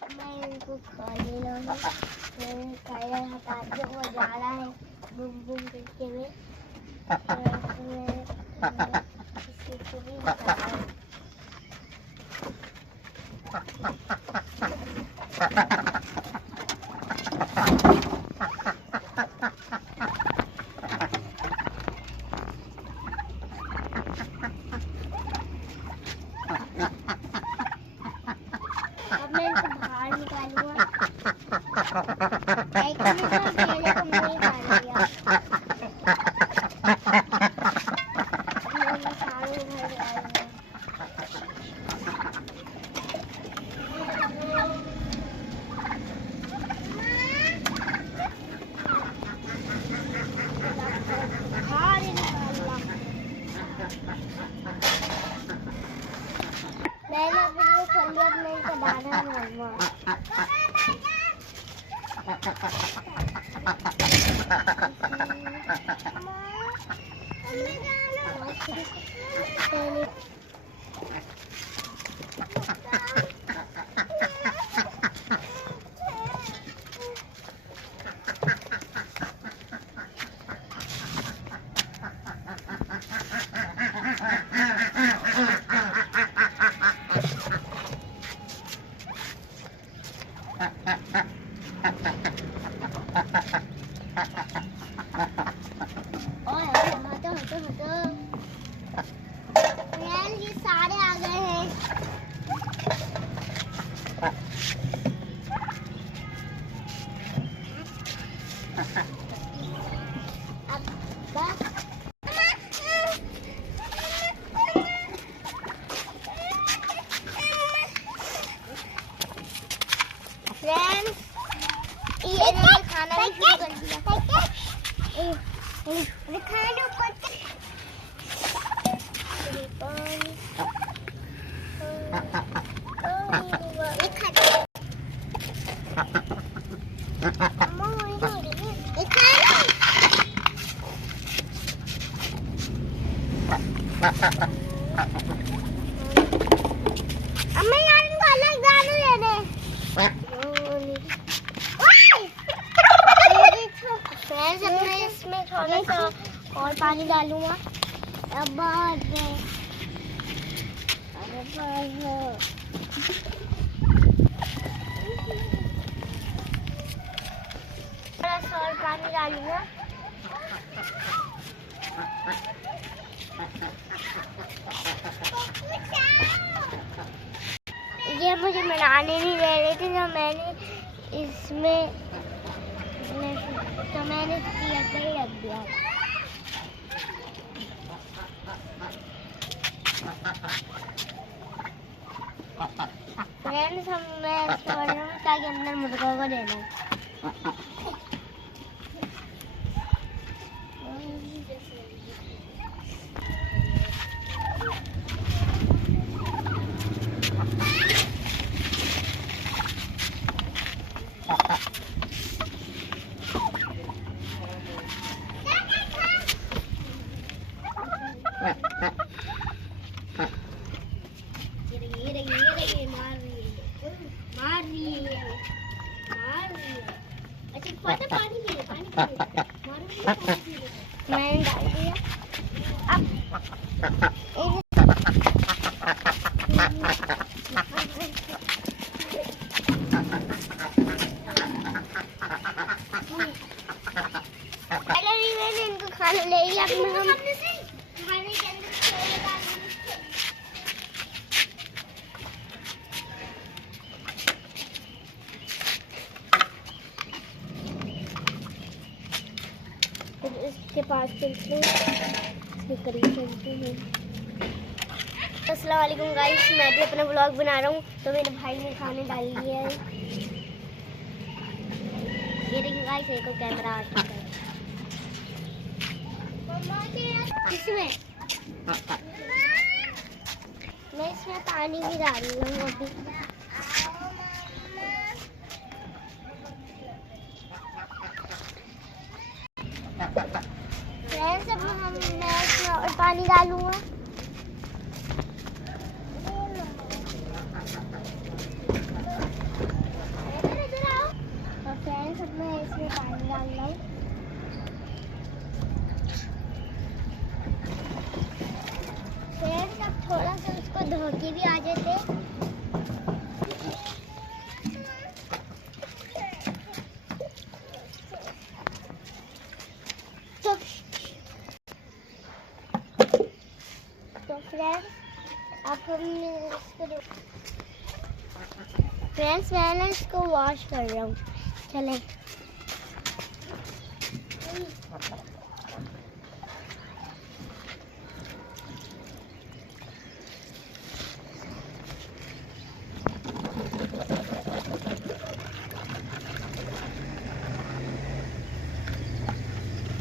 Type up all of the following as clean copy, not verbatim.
मैं इनको खा लेना है। मैं काया हटा के वो जा रहा है बुम बुम करके में किसी को भी हटा मैंने वीडियो खोल लिया, मैं इनको दाना दूंगा। ये सारे आ गए हैं। फ्रेंड्स, ये खाना भी शुरू कर दिया। अम्मा यार इनको अलग दाने दे दे। फ्रेंड्स, अब मैं इसमें थोड़ा सा और पानी डालूंगा। अब थोड़ा सा और पानी डालूंगा। ये मुझे बनाने नहीं दे रहे थे, तो मैंने इसमें किया ही रख दिया। फ्रेंड्स, मैं छोड़ रहा हूँ ताकि अंदर मुर्गा को देना। मैंने डाल दिया। अब मैंने इनको खाना ले लिया। खाने के अंदर इसके पास चलते हैं, इसके करीब चलते हैं। अस्सलाम वालेकुम गाइस, मैं भी अपना व्लॉग बना रहा हूँ, तो मेरे भाई ने खाने डाल लिया है। ये देखिए गाइस, एक कैमरा आता है इसमें। मैं इसमें पानी भी डाल रही हूँ अभी। फ्रेंड्स, अब मैं इसमें और पानी डालूंगा। फ्रेंड्स मैं इसको वॉश कर रहा हूँ। चले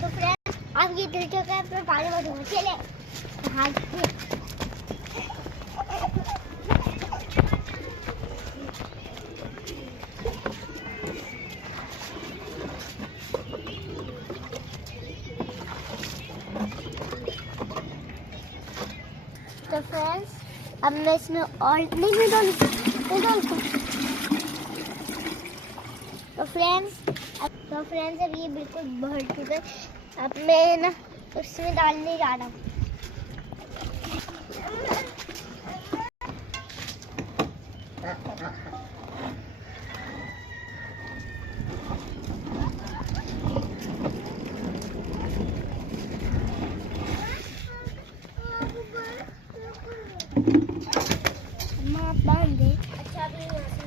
तो फ्रेंड्स अब ये धुल चुका है, फिर पानी भरूंगा। चले हाथ तो फ्रेंड्स अब मैं इसमें और नहीं डालूं। तो फ्रेंड्स अब ये बिल्कुल भर चुका है। अब मैं ना उसमें डालने जा रहा हूँ। बांध दे। अच्छा अभी यहाँ से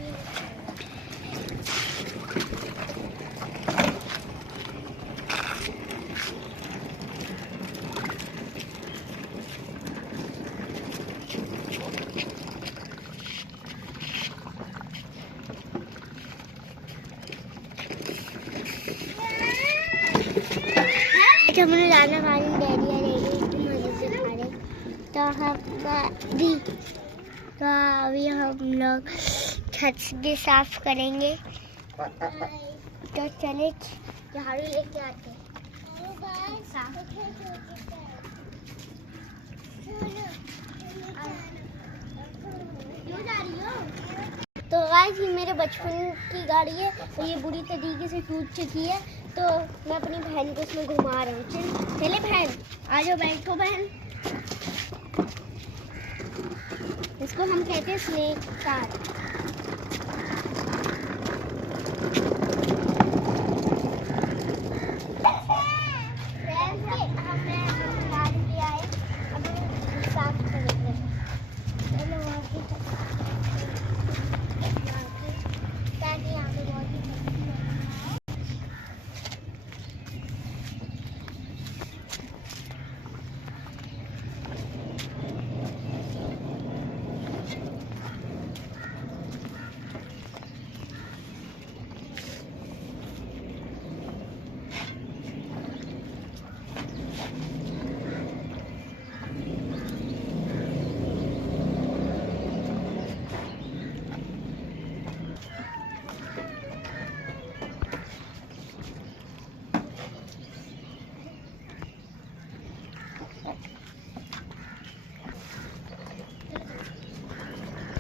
अच्छा मैंने जाना खा रही डैडी मजे से खा रहे। तो अभी हम लोग छत भी साफ करेंगे। तो चले झाड़ू लेके आते हैं। तो गाइस ये मेरे बचपन की गाड़ी है, तो ये बुरी तरीके से टूट चुकी है। तो मैं अपनी बहन को इसमें घुमा रही हूँ। चले बहन आ जाओ, बैठो बहन। इसको हम कहते हैं स्नेक कार।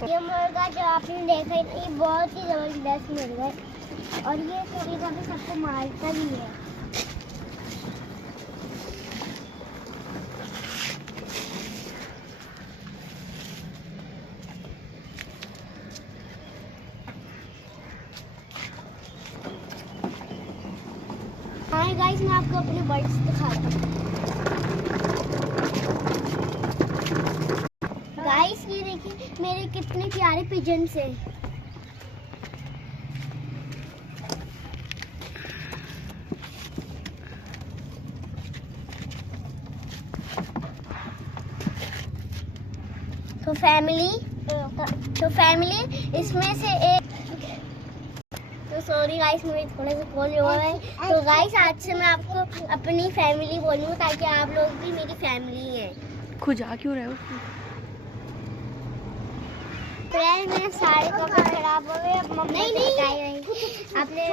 ये मुर्गा जो आपने देखा थी बहुत ही जबरदस्त मुर्गा है, और ये कभी कभी सबको मारता भी है। हाँ गाइस मैं आपको अपने बर्ड्स दिखाता हूँ। गाइस ये देखिए मेरे कितने प्यारे पिजन्स हैं। तो फैमिली इसमें से एक, तो सॉरी गाइस मुझे थोड़ा सा कॉल हुआ है। तो गाइस आज से मैं आपको अपनी फैमिली बोलूँ ताकि आप लोग भी मेरी फैमिली हैं। खुजा क्यों रहे हो? फ्रेंड मेरे सारे कपड़े खराब हो गए। अब मम्मी आपने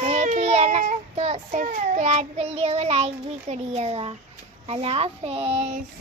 देख लिया ना, तो सब्सक्राइब कर लिएगा, लाइक भी करिएगा। अल्लाह हाफ़िज़।